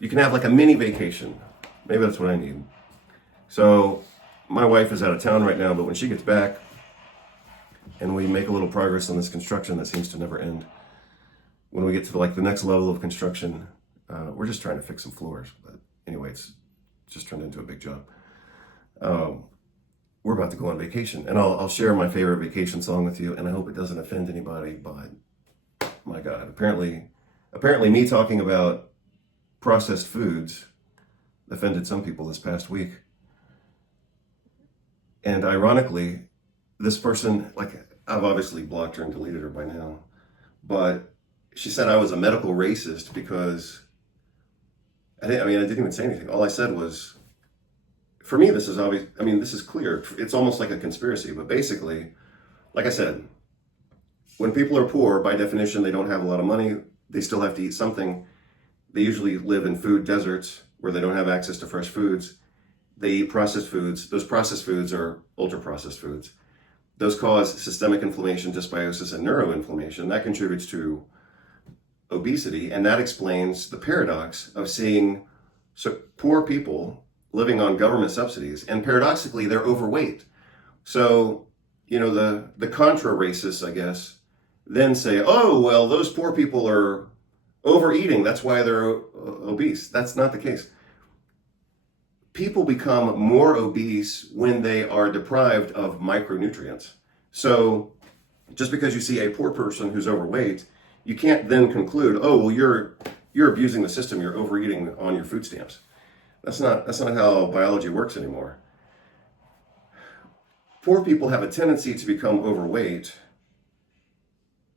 you can have like a mini vacation. Maybe that's what I need. So my wife is out of town right now, but when she gets back and we make a little progress on this construction that seems to never end, when we get to like the next level of construction, we're just trying to fix some floors. But anyway, it's just turned into a big job. We're about to go on vacation, and I'll share my favorite vacation song with you, and I hope it doesn't offend anybody, but my God, apparently me talking about processed foods offended some people this past week. And ironically, this person, like, I've obviously blocked her and deleted her by now, but she said I was a medical racist because I didn't even say anything. All I said was, for me, this is obvious. I mean, this is clear. It's almost like a conspiracy, but basically, like I said, when people are poor, by definition, they don't have a lot of money. They still have to eat something. They usually live in food deserts where they don't have access to fresh foods. They eat processed foods. Those processed foods are ultra-processed foods. Those cause systemic inflammation, dysbiosis, and neuroinflammation. That contributes to obesity, and that explains the paradox of seeing poor people living on government subsidies, and paradoxically, they're overweight. So, the contra racists, I guess, then say, oh, well, those poor people are overeating. That's why they're obese. That's not the case. People become more obese when they are deprived of micronutrients. So just because you see a poor person who's overweight, you can't then conclude, oh, well, you're abusing the system. You're overeating on your food stamps. That's not how biology works anymore. Poor people have a tendency to become overweight,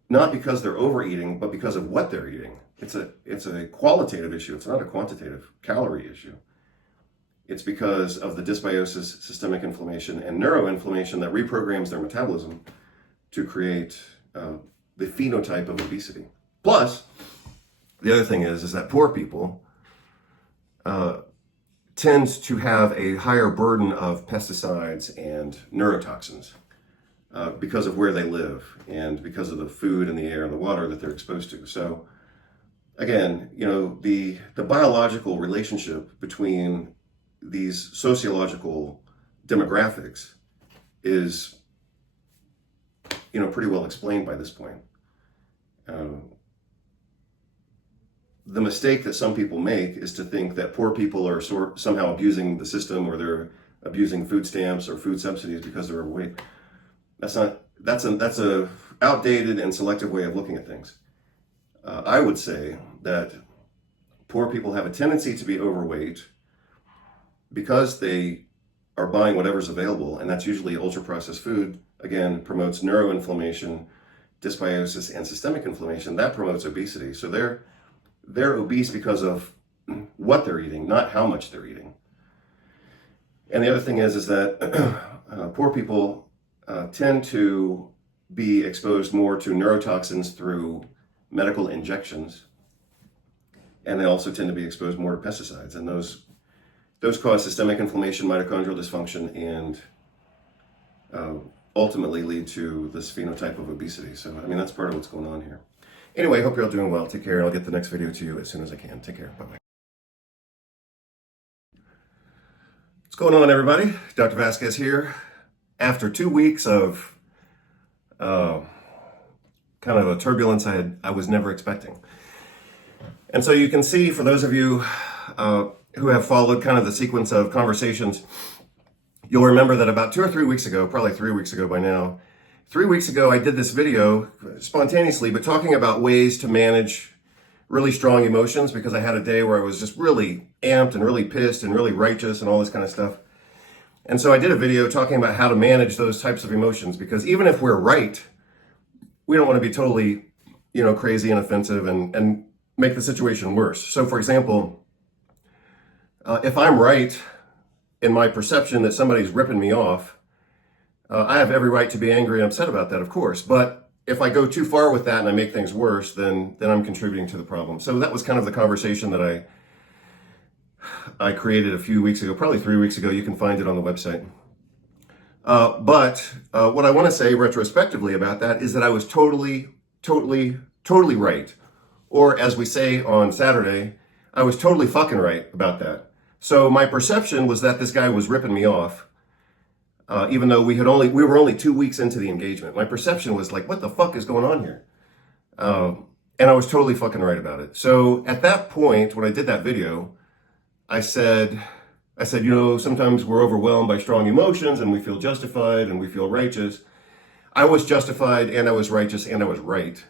not because they're overeating, but because of what they're eating. It's a qualitative issue. It's not a quantitative calorie issue. It's because of the dysbiosis, systemic inflammation, and neuroinflammation that reprograms their metabolism to create the phenotype of obesity. Plus, the other thing is that poor people tend to have a higher burden of pesticides and neurotoxins because of where they live and because of the food and the air and the water that they're exposed to. So again, the biological relationship between these sociological demographics is, pretty well explained by this point. The mistake that some people make is to think that poor people are somehow abusing the system, or they're abusing food stamps or food subsidies because they're overweight. That's a outdated and selective way of looking at things. I would say that poor people have a tendency to be overweight because they are buying whatever's available, and that's usually ultra-processed food. Again, promotes neuroinflammation, dysbiosis, and systemic inflammation. That promotes obesity. So they're obese because of what they're eating, not how much they're eating. And the other thing is that poor people tend to be exposed more to neurotoxins through medical injections, and they also tend to be exposed more to pesticides, and those cause systemic inflammation, mitochondrial dysfunction, and ultimately lead to this phenotype of obesity. So, that's part of what's going on here. Anyway, hope you're all doing well. Take care. I'll get the next video to you as soon as I can. Take care. Bye-bye. What's going on, everybody? Dr. Vasquez here. After 2 weeks of kind of a turbulence I was never expecting. And so you can see, for those of you who have followed kind of the sequence of conversations, you'll remember that about 2 or 3 weeks ago, probably 3 weeks ago by now, 3 weeks ago, I did this video spontaneously, but talking about ways to manage really strong emotions, because I had a day where I was just really amped and really pissed and really righteous and all this kind of stuff. And so I did a video talking about how to manage those types of emotions, because even if we're right, we don't want to be totally, crazy and offensive and make the situation worse. So for example, if I'm right in my perception that somebody's ripping me off, I have every right to be angry and upset about that, of course. But if I go too far with that and I make things worse, then I'm contributing to the problem. So that was kind of the conversation that I created a few weeks ago, probably 3 weeks ago. You can find it on the website. But what I want to say retrospectively about that is that I was totally right. Or as we say on Saturday, I was totally fucking right about that. So my perception was that this guy was ripping me off, even though we were only 2 weeks into the engagement. My perception was like, what the fuck is going on here? And I was totally fucking right about it. So at that point, when I did that video, I said, sometimes we're overwhelmed by strong emotions and we feel justified and we feel righteous. I was justified and I was righteous and I was right.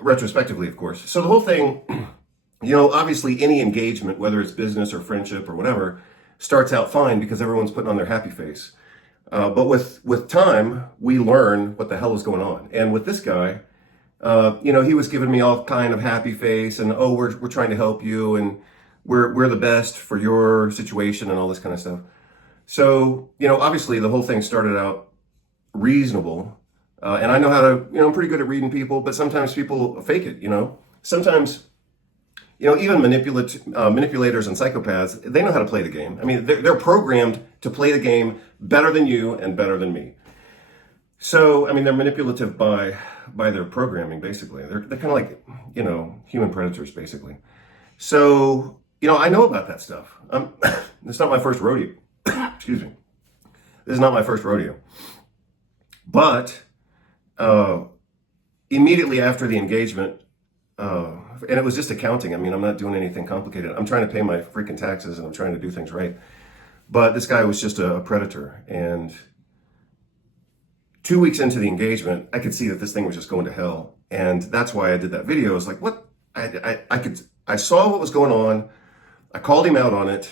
Retrospectively, of course. So the whole thing, obviously any engagement, whether it's business or friendship or whatever, starts out fine because everyone's putting on their happy face. But with time, we learn what the hell is going on. And with this guy, he was giving me all kind of happy face and, oh, we're trying to help you and we're the best for your situation and all this kind of stuff. So, obviously the whole thing started out reasonable. And I know how to, I'm pretty good at reading people, but sometimes people fake it, Sometimes, even manipulators and psychopaths, they know how to play the game. I mean, they're programmed to play the game better than you and better than me. So, I mean, they're manipulative by their programming, basically. They're kind of like, human predators, basically. So, I know about that stuff. It's not my first rodeo. Excuse me. This is not my first rodeo. But immediately after the engagement, and it was just accounting. I mean, I'm not doing anything complicated. I'm trying to pay my freaking taxes and I'm trying to do things right. But this guy was just a predator. And 2 weeks into the engagement, I could see that this thing was just going to hell. And that's why I did that video. I was like, what? I saw what was going on. I called him out on it.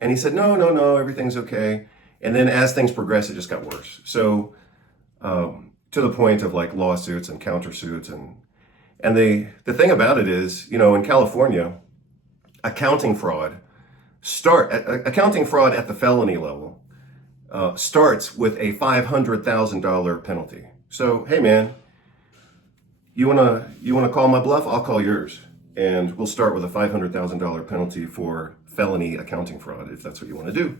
And he said, no, everything's okay. And then as things progressed, it just got worse. So to the point of like lawsuits and countersuits. And the thing about it is, in California, accounting fraud at the felony level starts with a $500,000 penalty. So, hey man, you wanna call my bluff? I'll call yours. And we'll start with a $500,000 penalty for felony accounting fraud, if that's what you want to do.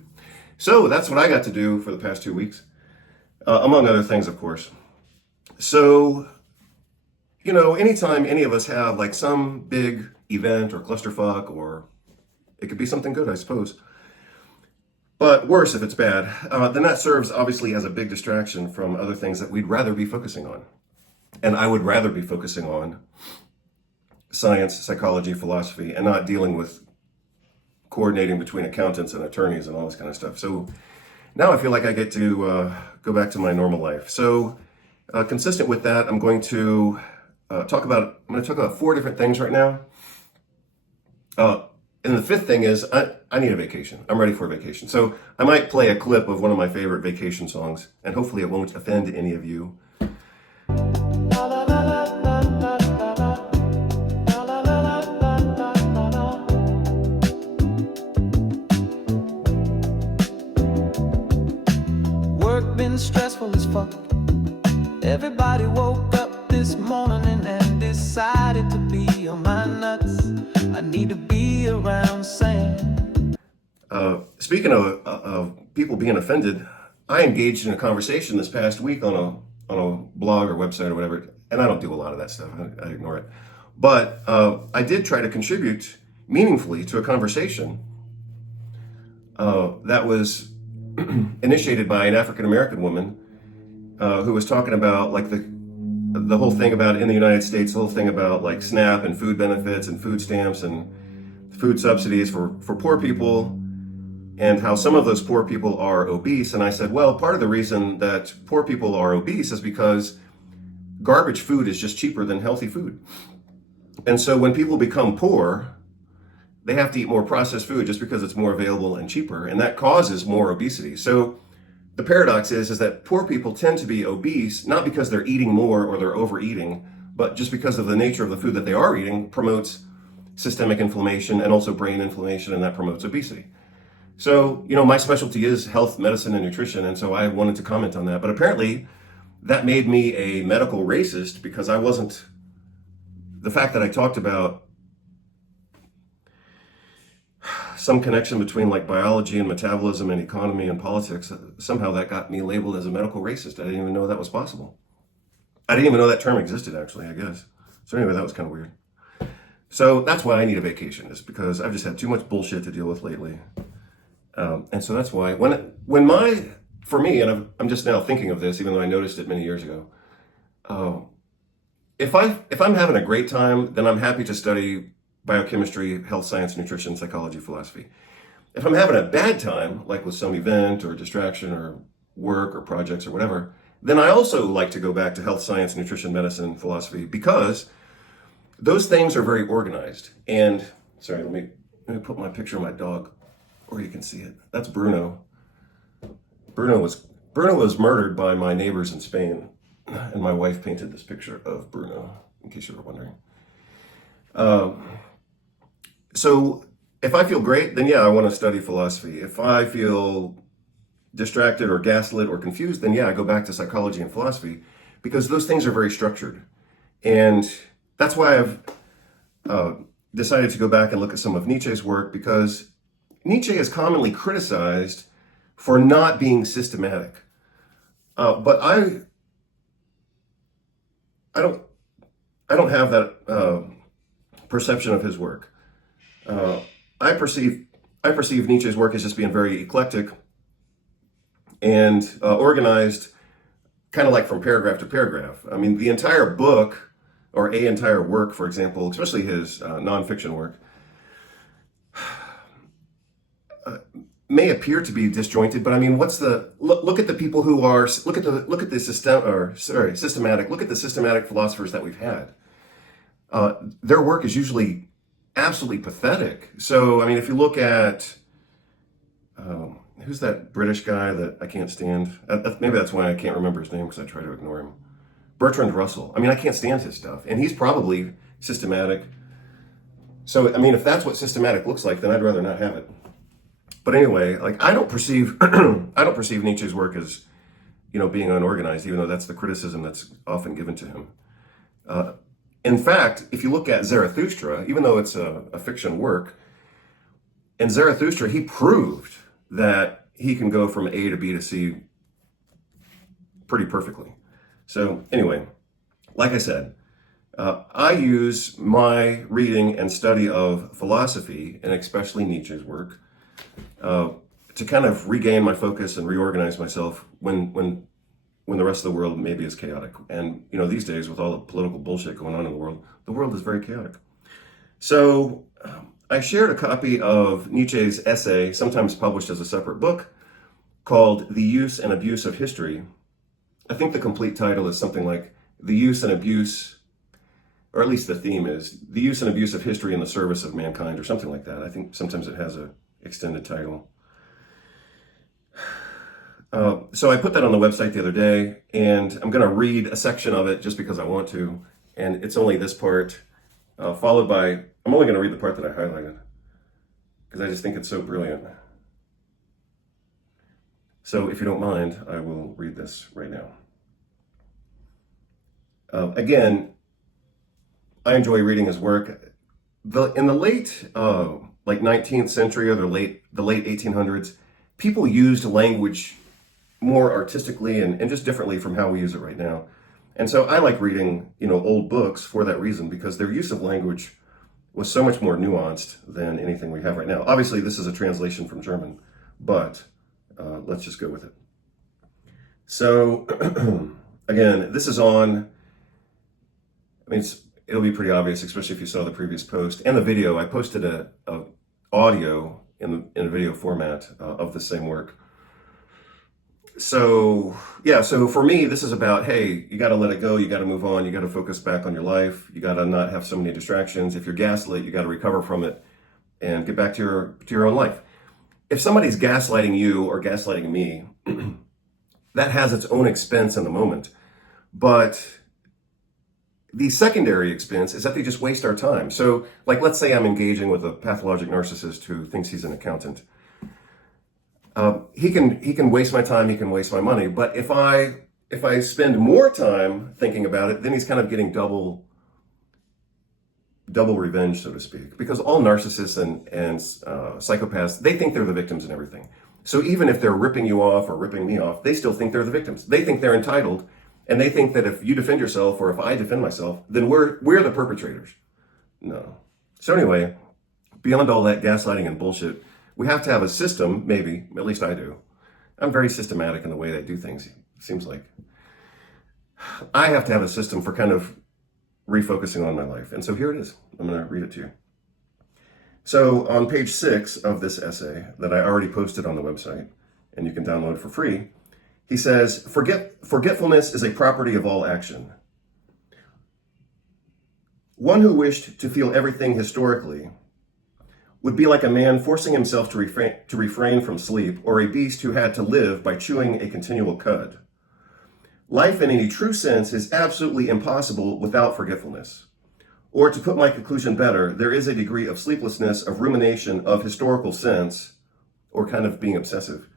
So that's what I got to do for the past 2 weeks, among other things, of course. So, anytime any of us have like some big event or clusterfuck, or it could be something good, I suppose, but worse if it's bad, then that serves obviously as a big distraction from other things that we'd rather be focusing on. And I would rather be focusing on science, psychology, philosophy, and not dealing with coordinating between accountants and attorneys and all this kind of stuff. So now I feel like I get to go back to my normal life. So consistent with that, I'm going to talk about 4 different things right now. And the 5th thing is I need a vacation. I'm ready for a vacation. So I might play a clip of one of my favorite vacation songs, and hopefully it won't offend any of you. Work been stressful as fuck. Everybody woke up this morning and decided to be on my nuts. I need to be around sand. Speaking of people being offended, I engaged in a conversation this past week on a blog or website or whatever, and I don't do a lot of that stuff. I ignore it. But I did try to contribute meaningfully to a conversation that was initiated by an African-American woman who was talking about like the whole thing about in the United States, the whole thing about like SNAP and food benefits and food stamps and food subsidies for poor people, and how some of those poor people are obese. And I said, well, part of the reason that poor people are obese is because garbage food is just cheaper than healthy food. And so when people become poor, they have to eat more processed food just because it's more available and cheaper, and that causes more obesity. So the paradox is that poor people tend to be obese, not because they're eating more or they're overeating, but just because of the nature of the food that they are eating promotes systemic inflammation and also brain inflammation, and that promotes obesity. So, my specialty is health, medicine, and nutrition, and so I wanted to comment on that. But apparently, that made me a medical racist because the fact that I talked about some connection between like biology and metabolism and economy and politics, somehow that got me labeled as a medical racist. I didn't even know that was possible. I didn't even know that term existed, actually, I guess. So anyway, that was kind of weird. So that's why I need a vacation, is because I've just had too much bullshit to deal with lately. And so that's why for me, and I'm just now thinking of this, even though I noticed it many years ago. If I'm having a great time, then I'm happy to study biochemistry, health science, nutrition, psychology, philosophy. If I'm having a bad time, like with some event or distraction or work or projects or whatever, then I also like to go back to health science, nutrition, medicine, philosophy, because those things are very organized. And sorry, let me put my picture of my dog where you can see it. That's Bruno. Bruno was murdered by my neighbors in Spain, and my wife painted this picture of Bruno, in case you were wondering. So if I feel great, then yeah, I want to study philosophy. If I feel distracted or gaslit or confused, then yeah, I go back to psychology and philosophy, because those things are very structured. And that's why I've decided to go back and look at some of Nietzsche's work, because Nietzsche is commonly criticized for not being systematic. But I don't have that perception of his work. I perceive Nietzsche's work as just being very eclectic and organized, kind of like from paragraph to paragraph. I mean, the entire book, or a entire work, for example, especially his nonfiction work, may appear to be disjointed, but I mean, look at the people who are, look at the systematic philosophers that we've had. Their work is usually absolutely pathetic. So, I mean, if you look at, who's that British guy that I can't stand? Maybe that's why I can't remember his name, because I try to ignore him. Bertrand Russell. I mean, I can't stand his stuff, and he's probably systematic. So, I mean, if that's what systematic looks like, then I'd rather not have it. But anyway, like, I don't perceive Nietzsche's work as, being unorganized, even though that's the criticism that's often given to him. In fact, if you look at Zarathustra, even though it's a fiction work, in Zarathustra, he proved that he can go from A to B to C pretty perfectly. So anyway, like I said, I use my reading and study of philosophy, and especially Nietzsche's work, to kind of regain my focus and reorganize myself when the rest of the world maybe is chaotic. And, these days, with all the political bullshit going on in the world is very chaotic. So I shared a copy of Nietzsche's essay, sometimes published as a separate book, called The Use and Abuse of History. I think the complete title is something like The Use and Abuse, or at least the theme is The Use and Abuse of History in the Service of Mankind, or something like that. I think sometimes it has a extended title. So I put that on the website the other day, and I'm going to read a section of it just because I want to, and it's only this part, followed by, I'm only going to read the part that I highlighted, because I just think it's so brilliant. So if you don't mind, I will read this right now. Again, I enjoy reading his work. In the late 19th century, or the late 1800s, people used language more artistically and just differently from how we use it right now. And so I like reading, old books for that reason, because their use of language was so much more nuanced than anything we have right now. Obviously, this is a translation from German, but let's just go with it. So again, this is on, it'll be pretty obvious, especially if you saw the previous post and the video. I posted a audio in a video format of the same work. So yeah, so for me, this is about, hey, you got to let it go. You got to move on. You got to focus back on your life. You got to not have so many distractions. If you're gaslit, you got to recover from it and get back to your own life. If somebody's gaslighting you or gaslighting me, that has its own expense in the moment. But the secondary expense is that they just waste our time. So, like, let's say I'm engaging with a pathologic narcissist who thinks he's an accountant. He can waste my time, he can waste my money. But if I spend more time thinking about it, then he's kind of getting double revenge, so to speak. Because all narcissists and psychopaths, they think they're the victims in everything. So even if they're ripping you off or ripping me off, they still think they're the victims. They think they're entitled, and they think that if you defend yourself or if I defend myself, then we're the perpetrators. No, So anyway, beyond all that gaslighting and bullshit, we have to have a system, maybe, at least I do. I'm very systematic in the way I do things, it seems like. I have to have a system for kind of refocusing on my life. And so here it is. I'm going to read it to you. So on page 6 of this essay that I already posted on the website, and you can download for free, he says, forgetfulness is a property of all action. One who wished to feel everything historically would be like a man forcing himself to refrain from sleep, or a beast who had to live by chewing a continual cud. Life in any true sense is absolutely impossible without forgetfulness. Or to put my conclusion better, there is a degree of sleeplessness, of rumination, of historical sense, or kind of being obsessive,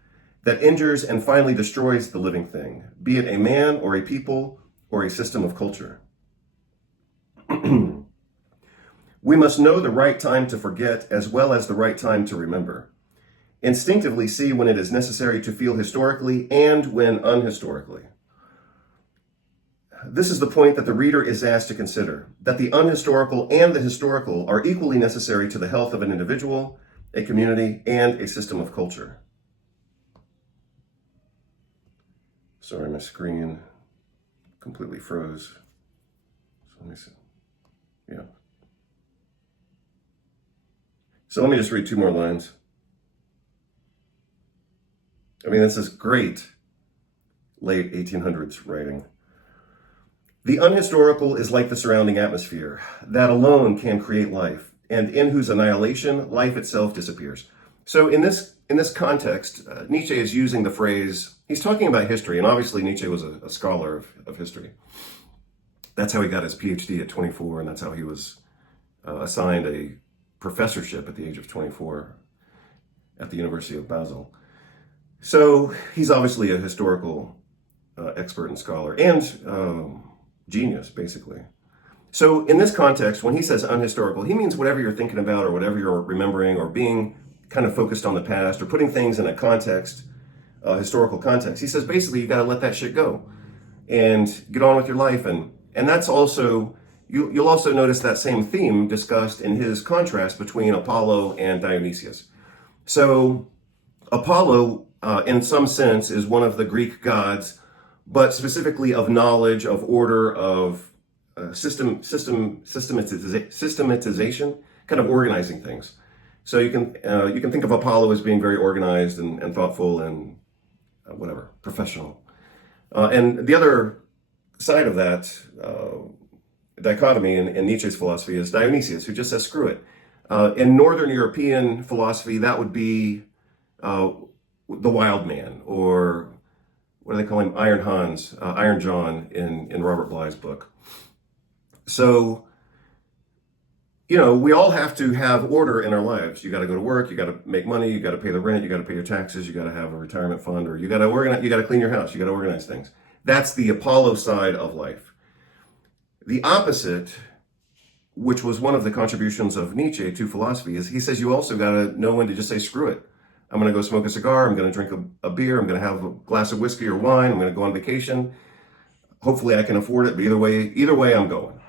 that injures and finally destroys the living thing, be it a man or a people or a system of culture. We must know the right time to forget as well as the right time to remember. Instinctively see when it is necessary to feel historically and when unhistorically. This is the point that the reader is asked to consider, that the unhistorical and the historical are equally necessary to the health of an individual, a community, and a system of culture. Sorry, my screen completely froze. So let me see. Yeah. So let me just read 2 more lines. I mean, this is great late 1800s writing. The unhistorical is like the surrounding atmosphere, that alone can create life, and in whose annihilation, life itself disappears. So in this context, Nietzsche is using the phrase, he's talking about history, and obviously Nietzsche was a scholar of history. That's how he got his PhD at 24, and that's how he was assigned a professorship at the age of 24 at the University of Basel. So he's obviously a historical expert and scholar, and genius, basically. So in this context, when he says unhistorical, he means whatever you're thinking about or whatever you're remembering or being kind of focused on the past or putting things in a context, historical context. He says basically you got to let that shit go and get on with your life. And that's also, you'll also notice that same theme discussed in his contrast between Apollo and Dionysius. So Apollo, in some sense, is one of the Greek gods, but specifically of knowledge, of order, of systematization, kind of organizing things. So you can think of Apollo as being very organized and thoughtful and whatever, professional. And the other side of that dichotomy in Nietzsche's philosophy is Dionysius, who just says, screw it. In Northern European philosophy, that would be the wild man, or what do they call him? Iron Hans, Iron John in Robert Bly's book. So, you know, we all have to have order in our lives. You got to go to work, you got to make money, you got to pay the rent, you got to pay your taxes, you got to have a retirement fund, or you got to organize, you got to clean your house, you got to organize things. That's the Apollo side of life. The opposite, which was one of the contributions of Nietzsche to philosophy, is he says you also got to know when to just say, screw it. I'm going to go smoke a cigar, I'm going to drink a beer, I'm going to have a glass of whiskey or wine, I'm going to go on vacation. Hopefully I can afford it, but either way I'm going.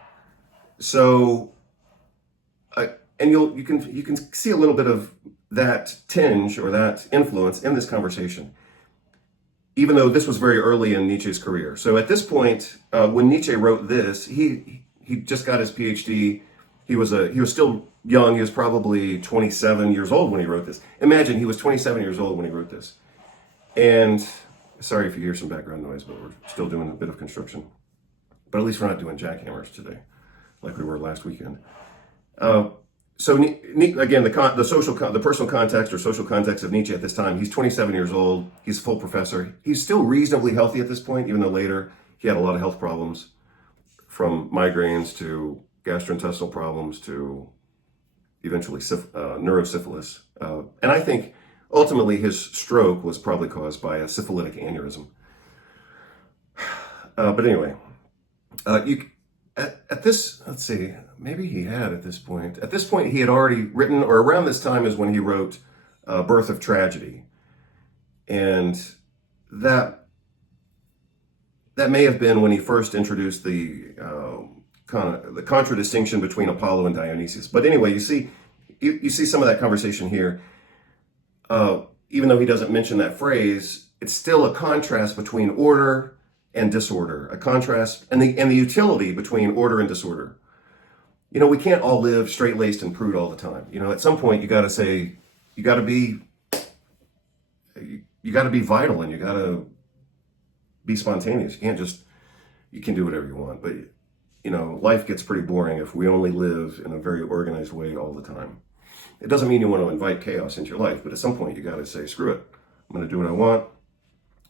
So, and you can see a little bit of that tinge or that influence in this conversation, even though this was very early in Nietzsche's career. So at this point, when Nietzsche wrote this, he just got his PhD. He was still young. He was probably 27 years old when he wrote this. Imagine he was 27 years old when he wrote this. And sorry if you hear some background noise, but we're still doing a bit of construction. But at least we're not doing jackhammers today, like we were last weekend. So again, the personal context or social context of Nietzsche at this time, he's 27 years old, he's a full professor. He's still reasonably healthy at this point, even though later he had a lot of health problems, from migraines to gastrointestinal problems to eventually neurosyphilis. And I think ultimately his stroke was probably caused by a syphilitic aneurysm. But anyway, at this, let's see, maybe he had at this point. At this point, he had already written, or around this time is when he wrote Birth of Tragedy. And that may have been when he first introduced the the contradistinction between Apollo and Dionysius. But anyway, you see some of that conversation here. Even though he doesn't mention that phrase, it's still a contrast between order and disorder, a contrast and the utility between order and disorder. You know, we can't all live straight-laced and prude all the time. You know, at some point you got to say, you got to be vital, and you got to be spontaneous. You can do whatever you want, but you know, life gets pretty boring if we only live in a very organized way all the time. It doesn't mean you want to invite chaos into your life, but at some point you got to say, screw it. I'm going to do what I want.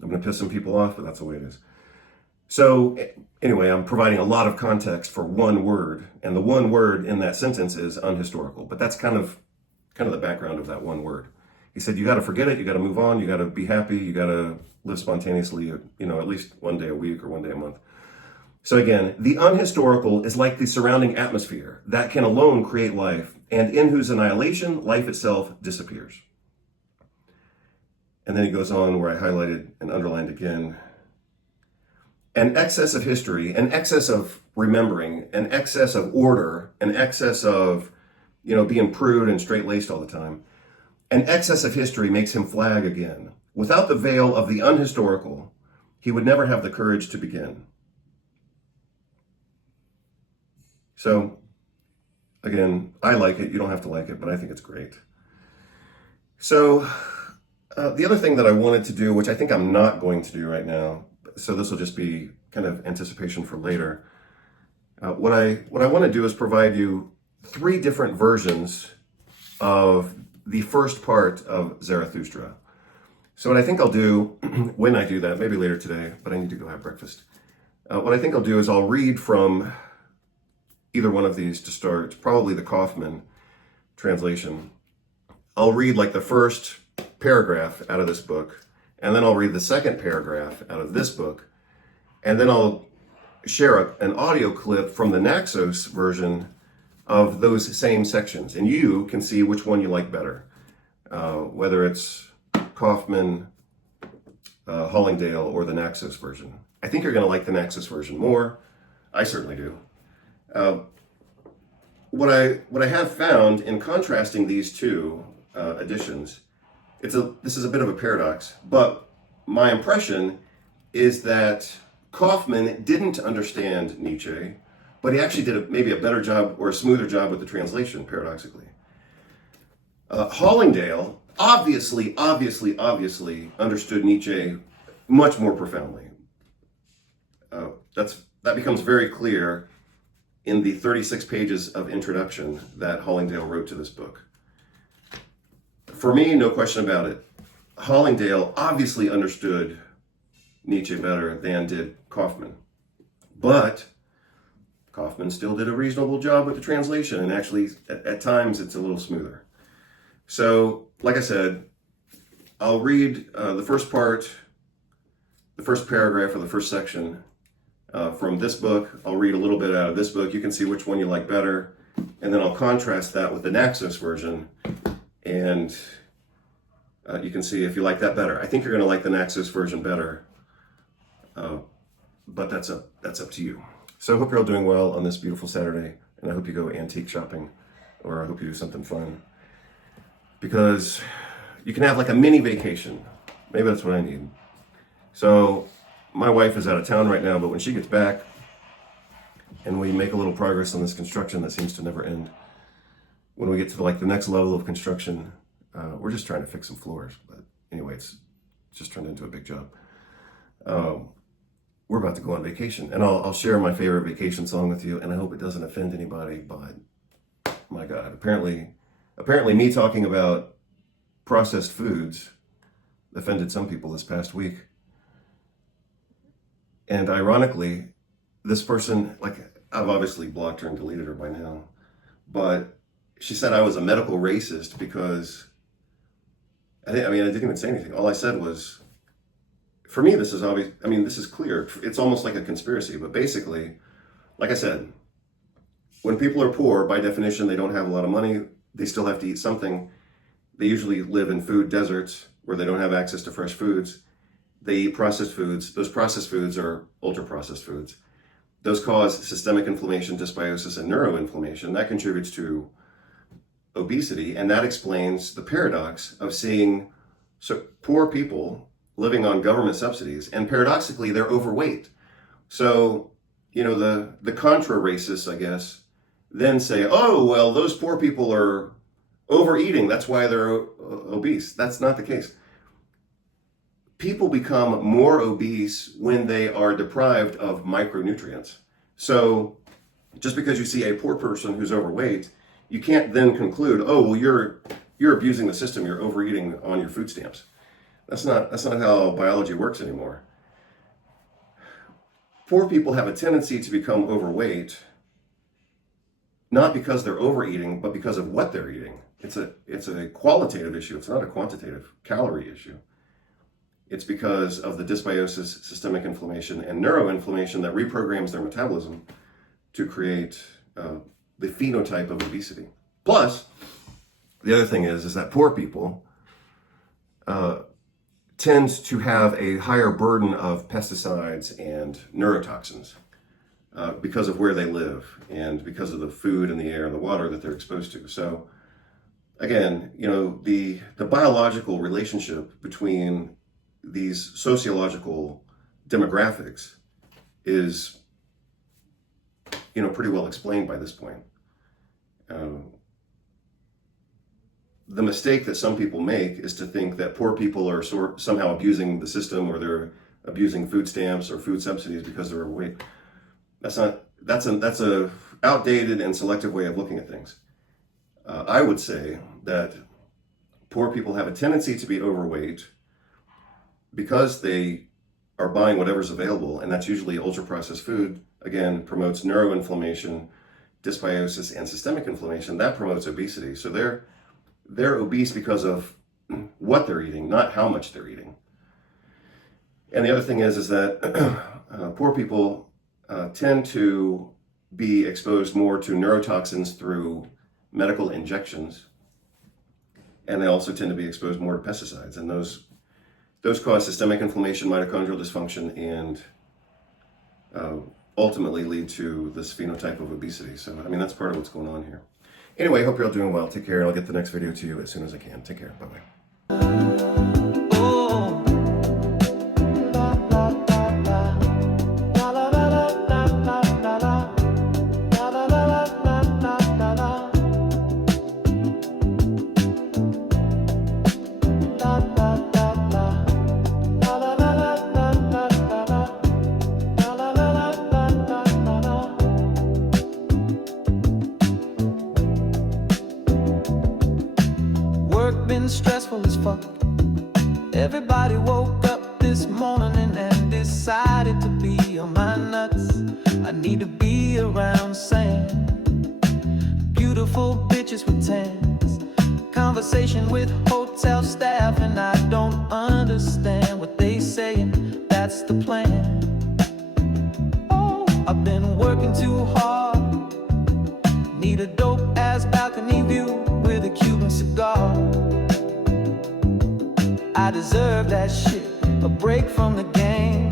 I'm going to piss some people off, but that's the way it is. So anyway, I'm providing a lot of context for one word, and the one word in that sentence is unhistorical, but that's kind of the background of that one word. He said, you got to forget it. You got to move on. You got to be happy. You got to live spontaneously, you know, at least one day a week or one day a month. So again, the unhistorical is like the surrounding atmosphere that can alone create life, and in whose annihilation life itself disappears. And then he goes on where I highlighted and underlined again. An excess of history, an excess of remembering, an excess of order, an excess of, you know, being prude and straight-laced all the time. An excess of history makes him flag again. Without the veil of the unhistorical, he would never have the courage to begin. So, again, I like it. You don't have to like it, but I think it's great. So, the other thing that I wanted to do, which I think I'm not going to do right now, so this will just be kind of anticipation for later. What I want to do is provide you 3 different versions of the first part of Zarathustra. So what I think I'll do when I do that, maybe later today, but I need to go have breakfast. What I think I'll do is I'll read from either one of these to start, probably the Kaufman translation. I'll read like the first paragraph out of this book, and then I'll read the second paragraph out of this book, and then I'll share an audio clip from the Naxos version of those same sections, and you can see which one you like better, whether it's Kaufman, Hollingdale, or the Naxos version. I think you're going to like the Naxos version more. I certainly do. What I have found in contrasting these two editions, this is a bit of a paradox, but my impression is that Kaufman didn't understand Nietzsche, but he actually did maybe a better job or a smoother job with the translation, paradoxically. Hollingdale obviously understood Nietzsche much more profoundly. That becomes very clear in the 36 pages of introduction that Hollingdale wrote to this book. For me, no question about it, Hollingdale obviously understood Nietzsche better than did Kaufman. But Kaufman still did a reasonable job with the translation, and actually, at times, it's a little smoother. So, like I said, I'll read the first part, the first paragraph of the first section from this book. I'll read a little bit out of this book. You can see which one you like better. And then I'll contrast that with the Naxos version. And you can see if you like that better. I think you're going to like the Naxos version better. But that's up to you. So I hope you're all doing well on this beautiful Saturday. And I hope you go antique shopping. Or I hope you do something fun. Because you can have like a mini vacation. Maybe that's what I need. So my wife is out of town right now, but when she gets back and we make a little progress on this construction that seems to never end, when we get to the next level of construction, we're just trying to fix some floors. But anyway, it's just turned into a big job. We're about to go on vacation, and I'll share my favorite vacation song with you, and I hope it doesn't offend anybody, but my God, apparently me talking about processed foods offended some people this past week. And ironically, this person, I've obviously blocked her and deleted her by now, but she said I was a medical racist because, I didn't even say anything. All I said was, for me, this is obvious. This is clear. It's almost like a conspiracy, but basically, like I said, when people are poor, by definition, they don't have a lot of money. They still have to eat something. They usually live in food deserts where they don't have access to fresh foods. They eat processed foods. Those processed foods are ultra-processed foods. those cause systemic inflammation, dysbiosis, and neuroinflammation. That contributes to obesity, and that explains the paradox of seeing poor people living on government subsidies, and paradoxically, they're overweight. So, the contra racists, I guess, then say, oh, well, those poor people are overeating, that's why they're obese. That's not the case. People become more obese when they are deprived of micronutrients. So just because you see a poor person who's overweight, you can't then conclude, oh, well, you're abusing the system, you're overeating on your food stamps. That's not how biology works anymore. Poor people have a tendency to become overweight, not because they're overeating, but because of what they're eating. It's a qualitative issue. It's not a quantitative calorie issue. It's because of the dysbiosis, systemic inflammation, and neuroinflammation that reprograms their metabolism to create the phenotype of obesity. Plus, the other thing is that poor people tend to have a higher burden of pesticides and neurotoxins because of where they live and because of the food and the air and the water that they're exposed to. So again, the biological relationship between these sociological demographics is, pretty well explained by this point. The mistake that some people make is to think that poor people are somehow abusing the system, or they're abusing food stamps or food subsidies because they're overweight. That's a outdated and selective way of looking at things. I would say that poor people have a tendency to be overweight because they are buying whatever's available, and that's usually ultra-processed food. Again, promotes neuroinflammation, dysbiosis, and systemic inflammation. That promotes obesity. So they're obese because of what they're eating, not how much they're eating. And the other thing is that poor people tend to be exposed more to neurotoxins through medical injections, and they also tend to be exposed more to pesticides, and those cause systemic inflammation, mitochondrial dysfunction, and ultimately lead to this phenotype of obesity. So, that's part of what's going on here. Anyway, hope you're all doing well. Take care. I'll get the next video to you as soon as I can. Take care. Bye-bye. Been stressful as fuck. Everybody woke up this morning and decided to be on my nuts. I need to be around sand, beautiful bitches with tans, conversation with hotel staff, and I don't understand what they saying. That's the plan. Oh, I've been working too hard. Need a dope ass balcony view with a Cuban cigar. I deserve that shit, a break from the game.